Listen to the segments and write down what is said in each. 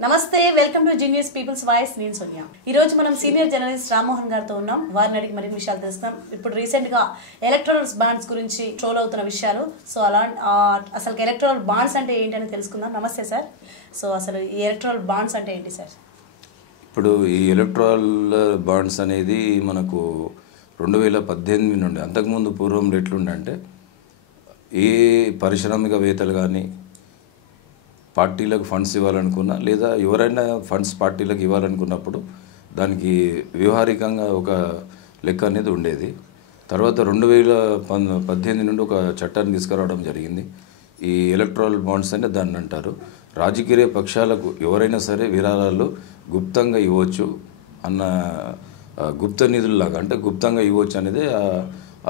నమస్తే welcome to genius people's voice నేను సోనియా ఈ రోజు మనం సీనియర్ జర్నలిస్ట్ రామ్మోహన్ గారితో ఉన్నాం వారిని అడిగి మరిన్ని విషయాలు తెలుసుకుందాం ఇప్పుడు రీసెంట్ గా ఎలక్టోరల్ బాండ్స్ గురించి ట్రోల్ అవుతున్న విషయాలు సో అసలు ఎలక్టోరల్ బాండ్స్ అంటే ఏంటని తెలుసుకుందాం నమస్తే సార్ సో అసలు ఈ ఎలక్టోరల్ బాండ్స్ అంటే ఏంటి సార్ ఇప్పుడు ఈ ఎలక్టోరల్ బాండ్స్ అనేది మనకు 2018 నుండి అంతకుముందు పూర్వం ఎట్లుండే అంటే ఏ పారిశ్రామికవేత్తలు కానీ పార్టీలకు ఫండ్స్ ఇవ్వాలనుకున్నా లేదా ఎవరైనా ఫండ్స్ పార్టీలకు ఇవ్వాలనుకున్నప్పుడు దానికి వ్యవహారికంగా ఒక లెక్క అనేది ఉండేది. తర్వాత 2018 నుండి ఒక చట్టాన్ని తీసుకురావడం జరిగింది. ఈ ఎలక్టోరల్ బాండ్స్ అని దాన్ని అంటారు. రాజకీయ పక్షాలకు ఎవరైనా సరే విరాళాలు గుప్తంగా ఇవ్వచ్చు అన్న గుప్త నిధుల్లాగా అంటే గుప్తంగా ఇవ్వచ్చు అనేది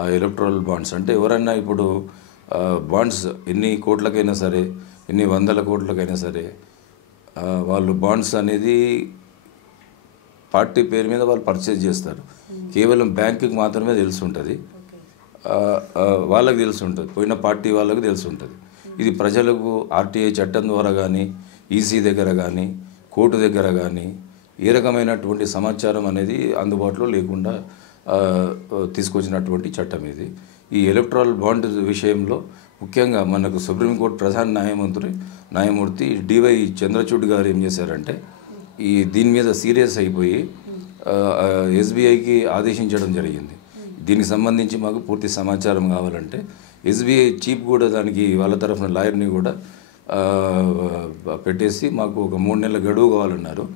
ఆ ఎలక్టోరల్ బాండ్స్. అంటే ఎవరైనా ఇప్పుడు బాండ్స్ ఎన్ని కోట్లకైనా సరే ఎన్ని వందల కోట్లకైనా సరే వాళ్ళు బాండ్స్ అనేది పార్టీ పేరు మీద వాళ్ళు పర్చేజ్ చేస్తారు. కేవలం బ్యాంకుకి మాత్రమే తెలిసి ఉంటుంది, వాళ్ళకి తెలిసి ఉంటుంది, పోయిన పార్టీ వాళ్ళకి తెలిసి ఉంటుంది. ఇది ప్రజలకు ఆర్టీఐ చట్టం ద్వారా కానీ ఈసీ దగ్గర కానీ కోర్టు దగ్గర కానీ ఏ రకమైనటువంటి సమాచారం అనేది అందుబాటులో లేకుండా తీసుకొచ్చినటువంటి చట్టం ఇది. ఈ ఎలక్టోరల్ బాండ్ విషయంలో ముఖ్యంగా మనకు సుప్రీంకోర్టు ప్రధాన న్యాయమూర్తి డివై చంద్రచూడ్ గారు ఏం చేశారంటే దీని మీద సీరియస్ అయిపోయి ఎస్బీఐకి ఆదేశించడం జరిగింది. దీనికి సంబంధించి మాకు పూర్తి సమాచారం కావాలంటే ఎస్బీఐ చీఫ్ కూడా దానికి వాళ్ళ తరఫున లాయర్ని కూడా పెట్టేసి మాకు ఒక 3 నెలల గడువు కావాలన్నారు.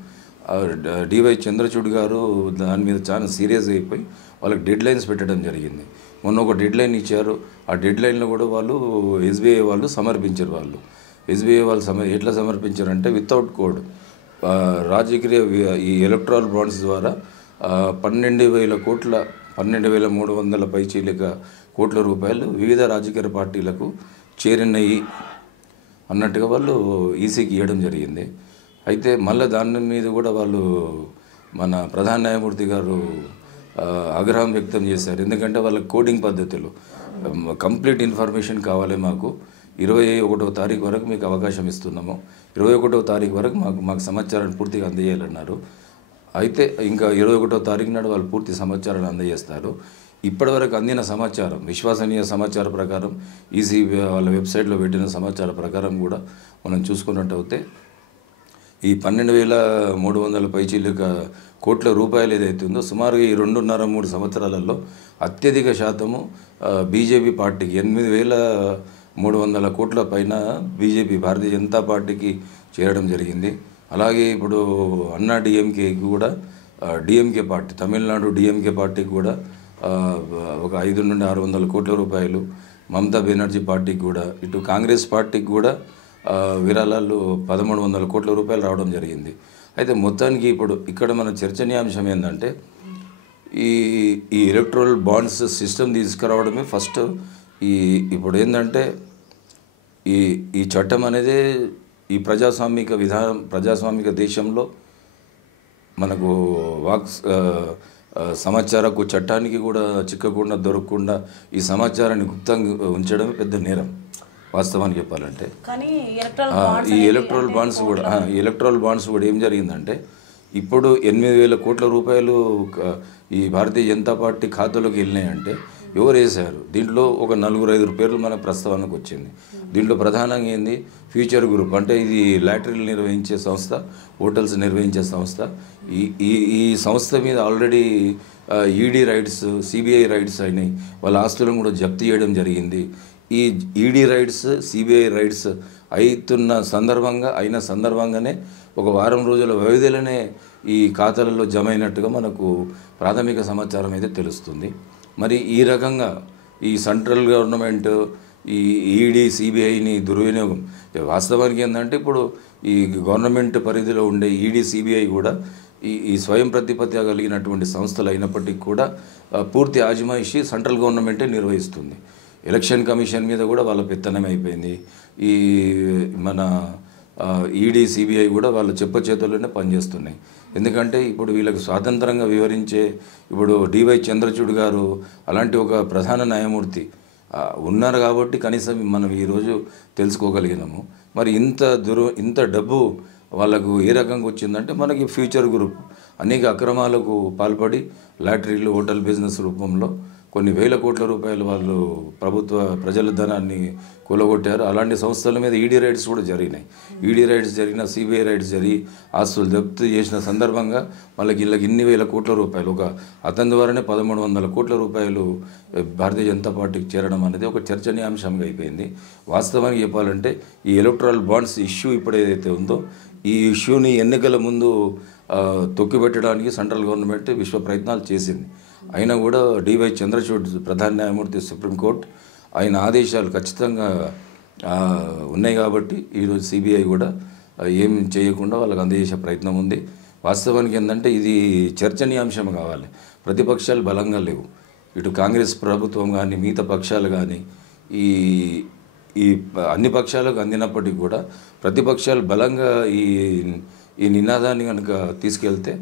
డివై చంద్రచూడ్ గారు దాని మీద చాలా సీరియస్ అయిపోయి వాళ్ళకి డెడ్ లైన్స్ పెట్టడం జరిగింది. మొన్న ఒక డెడ్ లైన్ ఇచ్చారు. ఆ డెడ్ లైన్లో కూడా వాళ్ళు ఎస్బీఐ వాళ్ళు సమర్పించారు. ఎస్బీఐ వాళ్ళు ఎట్లా సమర్పించారంటే వితౌట్ కోడ్ రాజకీయ ఈ ఎలక్టోరల్ బాండ్స్ ద్వారా 12,300 పైచీలిక కోట్ల రూపాయలు వివిధ రాజకీయ పార్టీలకు చేరినాయి అన్నట్టుగా వాళ్ళు ఈసీకి ఇవ్వడం జరిగింది. అయితే మళ్ళీ దాని మీద కూడా వాళ్ళు మన ప్రధాన న్యాయమూర్తి గారు ఆగ్రహం వ్యక్తం చేశారు. ఎందుకంటే వాళ్ళ కోడింగ్ పద్ధతులు కంప్లీట్ ఇన్ఫర్మేషన్ కావాలి, మాకు 21వ తారీఖు వరకు మీకు అవకాశం ఇస్తున్నాము, 21వ తారీఖు వరకు మాకు సమాచారాన్ని పూర్తిగా అందజేయాలన్నారు. అయితే ఇంకా 21వ తారీఖు నాడు వాళ్ళు పూర్తి సమాచారాన్ని అందజేస్తారు. ఇప్పటివరకు అందిన సమాచారం విశ్వసనీయ సమాచారం ప్రకారం ఈసీ వాళ్ళ వెబ్సైట్లో పెట్టిన సమాచారం ప్రకారం కూడా మనం చూసుకున్నట్టయితే ఈ 12,300 పైచీలిక కోట్ల రూపాయలు ఏదైతే ఉందో సుమారుగా ఈ 2.5-3 సంవత్సరాలలో అత్యధిక శాతము బీజేపీ పార్టీకి 8,300 కోట్ల పైన బీజేపీ భారతీయ జనతా పార్టీకి చేరడం జరిగింది. అలాగే ఇప్పుడు అన్నా డిఎంకేకి కూడా డిఎంకే పార్టీ తమిళనాడు డిఎంకే పార్టీకి కూడా ఒక 500-600 కోట్ల రూపాయలు, మమతా బెనర్జీ పార్టీకి కూడా, ఇటు కాంగ్రెస్ పార్టీకి కూడా విరాళాలు 1,300 కోట్ల రూపాయలు రావడం జరిగింది. అయితే మొత్తానికి ఇప్పుడు ఇక్కడ మన చర్చనీయాంశం ఏంటంటే ఈ ఎలక్టోరల్ బాండ్స్ సిస్టమ్ తీసుకురావడమే ఫస్ట్. ఇప్పుడు ఏంటంటే ఈ చట్టం అనేది ఈ ప్రజాస్వామిక దేశంలో మనకు సమాచారకు చట్టానికి కూడా చిక్కకుండా దొరకకుండా ఈ సమాచారాన్ని గుప్తంగా ఉంచడమే పెద్ద నేరం వాస్తవానికి చెప్పాలంటే. ఈ ఎలక్టోరల్ బాండ్స్ కూడా ఏం జరిగిందంటే ఇప్పుడు 8,000 కోట్ల రూపాయలు ఈ భారతీయ జనతా పార్టీ ఖాతాలోకి వెళ్ళినాయంటే ఎవరు వేశారు? దీంట్లో ఒక 4-5 పేర్లు మన ప్రస్తావనకు వచ్చింది. దీంట్లో ప్రధానంగా ఏంది, ఫ్యూచర్ గ్రూప్ అంటే ఇది లాటరీలు నిర్వహించే సంస్థ, హోటల్స్ నిర్వహించే సంస్థ. ఈ సంస్థ మీద already ED rights, CBI rights అయినాయి. వాళ్ళ ఆస్తులను కూడా జప్తు చేయడం జరిగింది. ఈ ఈడీ రైట్స్, సిబిఐ రైట్స్ అయిన సందర్భంగానే ఒక వారం రోజుల వ్యవధిలోనే ఈ ఖాతాలలో జమ అయినట్టుగా మనకు ప్రాథమిక సమాచారం అయితే తెలుస్తుంది. మరి ఈ రకంగా ఈ సెంట్రల్ గవర్నమెంట్ ఈ ఈడీ సిబిఐని దుర్వినియోగం వాస్తవానికి ఏంటంటే ఇప్పుడు ఈ గవర్నమెంట్ పరిధిలో ఉండే ఈడీ సిబిఐ కూడా ఈ స్వయం ప్రతిపత్తి కలిగినటువంటి సంస్థలు అయినప్పటికీ కూడా పూర్తి ఆజమాయిషి సెంట్రల్ గవర్నమెంటే నిర్వహిస్తుంది. ఎలక్షన్ కమిషన్ మీద కూడా వాళ్ళ పెత్తనం అయిపోయింది. ఈ మన ఈడీ సిబిఐ కూడా వాళ్ళ చేతుల్లోనే పనిచేస్తున్నాయి. ఎందుకంటే ఇప్పుడు వీళ్ళకి స్వాతంత్రంగా వివరించే ఇప్పుడు డివై చంద్రచూడ్ గారు అలాంటి ఒక ప్రధాన న్యాయమూర్తి ఉన్నారు కాబట్టి కనీసం మనం ఈరోజు తెలుసుకోగలిగినాము. మరి ఇంత డబ్బు వాళ్ళకు ఏ రకంగా వచ్చిందంటే మనకి ఫ్యూచర్ గ్రూప్ అనేక అక్రమాలకు పాల్పడి లాటరీలు హోటల్ బిజినెస్ రూపంలో కొన్ని వేల కోట్ల రూపాయలు వాళ్ళు ప్రజల ధనాన్ని కూలగొట్టారు. అలాంటి సంస్థల మీద ఈడీ రైడ్స్ కూడా జరిగినాయి. ఈడీ రైడ్స్ జరిగిన, సిబిఐ రైడ్స్ జరిగి ఆస్తులు జప్తు చేసిన సందర్భంగా వాళ్ళకి వీళ్ళకి ఇన్ని వేల కోట్ల రూపాయలు, ఒక అతని ద్వారానే 1300 కోట్ల రూపాయలు భారతీయ జనతా పార్టీకి చేరడం అనేది ఒక చర్చనీయాంశంగా అయిపోయింది. వాస్తవానికి చెప్పాలంటే ఈ ఎలక్టరల్ బాండ్స్ ఇష్యూ ఇప్పుడు ఏదైతే ఉందో ఈ ఇష్యూని ఎన్నికల ముందు తొక్కిపెట్టడానికి సెంట్రల్ గవర్నమెంట్ విశ్వ ప్రయత్నాలు చేసింది. అయినా కూడా డివై చంద్రచూడ్ ప్రధాన న్యాయమూర్తి సుప్రీంకోర్టు ఆయన ఆదేశాలు ఖచ్చితంగా ఉన్నాయి కాబట్టి ఈరోజు సిబిఐ కూడా ఏం చేయకుండా వాళ్ళకి అందజేసే ప్రయత్నం ఉంది. వాస్తవానికి ఏంటంటే ఇది చర్చనీయాంశం కావాలి. ప్రతిపక్షాలు బలంగా లేవు. ఇటు కాంగ్రెస్ ప్రభుత్వం కానీ మిగతా పక్షాలు కానీ ఈ అన్ని పక్షాలకు అందినప్పటికీ కూడా ప్రతిపక్షాలు బలంగా ఈ నినాదాన్ని కనుక తీసుకెళ్తే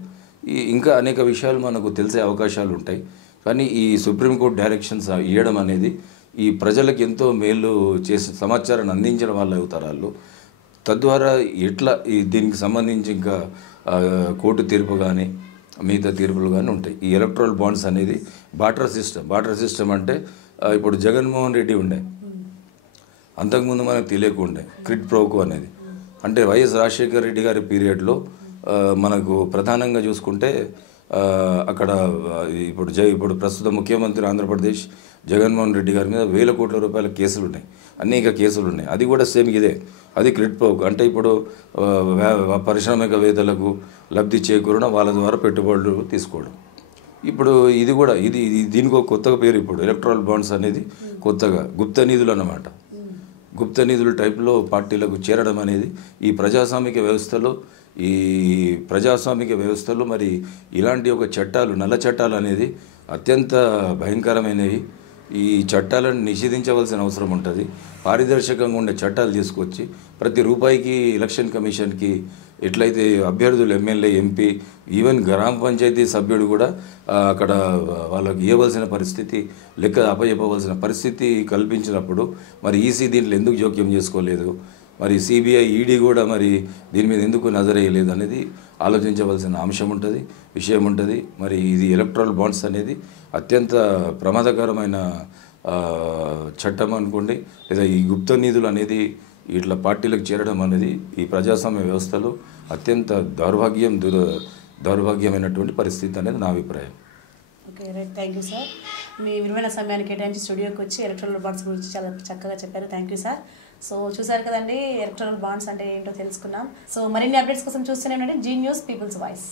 ఇంకా అనేక విషయాలు మనకు తెలిసే అవకాశాలు ఉంటాయి. కానీ ఈ సుప్రీంకోర్టు డైరెక్షన్స్ ఇవ్వడం అనేది ఈ ప్రజలకు ఎంతో మేలు చేసే సమాచారాన్ని అందించడం వల్ల అవుతారు వాళ్ళు. తద్వారా ఎట్లా దీనికి సంబంధించి ఇంకా కోర్టు తీర్పు కానీ మిగతా తీర్పులు కానీ ఉంటాయి. ఈ ఎలక్ట్రల్ బాండ్స్ అనేది బార్టర్ సిస్టమ్ అంటే ఇప్పుడు జగన్మోహన్ రెడ్డి ఉండే, అంతకుముందు మనకు తెలియకుండే క్రిడ్ ప్రోకో అనేది. అంటే వైఎస్ రాజశేఖర రెడ్డి గారి పీరియడ్లో మనకు ప్రధానంగా చూసుకుంటే అక్కడ ఇప్పుడు ప్రస్తుత ముఖ్యమంత్రి ఆంధ్రప్రదేశ్ జగన్మోహన్ రెడ్డి గారి మీద వేల కోట్ల రూపాయల కేసులు ఉన్నాయి, అనేక కేసులు ఉన్నాయి. అది కూడా సేమ్ ఇదే, అది క్రిడ్ ప్రోకో. అంటే ఇప్పుడు పారిశ్రామికవేత్తలకు లబ్ధి చేకూరడం, వాళ్ళ ద్వారా పెట్టుబడులు తీసుకోవడం. ఇప్పుడు ఇది కూడా దీనికి ఒక కొత్తగా పేరు, ఇప్పుడు ఎలక్ట్రల్ బాండ్స్ అనేది కొత్తగా గుప్త నిధులు అన్నమాట. గుప్త నిధుల టైప్లో పార్టీలకు చేరడం అనేది ఈ ప్రజాస్వామిక వ్యవస్థలో మరి ఇలాంటి ఒక చట్టాలు, నల్ల చట్టాలు అనేది అత్యంత భయంకరమైనవి. ఈ చట్టాలను నిషేధించవలసిన అవసరం ఉంటుంది. పారదర్శకంగా ఉండే చట్టాలు తీసుకొచ్చి ప్రతి రూపాయికి ఎలక్షన్ కమిషన్కి ఎట్లయితే అభ్యర్థులు ఎమ్మెల్యే, ఎంపీ, ఈవెన్ గ్రామ పంచాయతీ సభ్యుడు కూడా అక్కడ వాళ్ళకి ఇవ్వవలసిన పరిస్థితి, లెక్క అప్పచెప్పవలసిన పరిస్థితి కల్పించినప్పుడు మరి ఈసీ దీంట్లో ఎందుకు జోక్యం చేసుకోలేదు, మరి సిబిఐ, ఈడీ కూడా మరి దీని మీద ఎందుకు నజరేయలేదు అనేది ఆలోచించవలసిన విషయం ఉంటుంది. మరి ఇది ఎలక్ట్రల్ బాండ్స్ అనేది అత్యంత ప్రమాదకరమైన చట్టం అనుకోండి, లేదా ఈ గుప్త నిధులు అనేది ఇట్లా పార్టీలకు చేరడం అనేది ఈ ప్రజాస్వామ్య వ్యవస్థలో అత్యంత దౌర్భాగ్యమైనటువంటి పరిస్థితి అనేది నా అభిప్రాయం. Okay, right. Thank you sir. మీ విలువైన సమయాన్ని కేటాయించి స్టూడియోకి వచ్చి ఎలక్ట్రల్ బాండ్స్ గురించి చాలా చక్కగా చెప్పారు. Thank you sir. సో చూసారు కదండి, ఎలక్ట్రల్ బాండ్స్ అంటే ఏంటో తెలుసుకున్నాం. సో మరిన్ని అప్డేట్స్ కోసం చూస్తూనే ఉండండి జీ న్యూస్, పీపుల్స్ వాయిస్.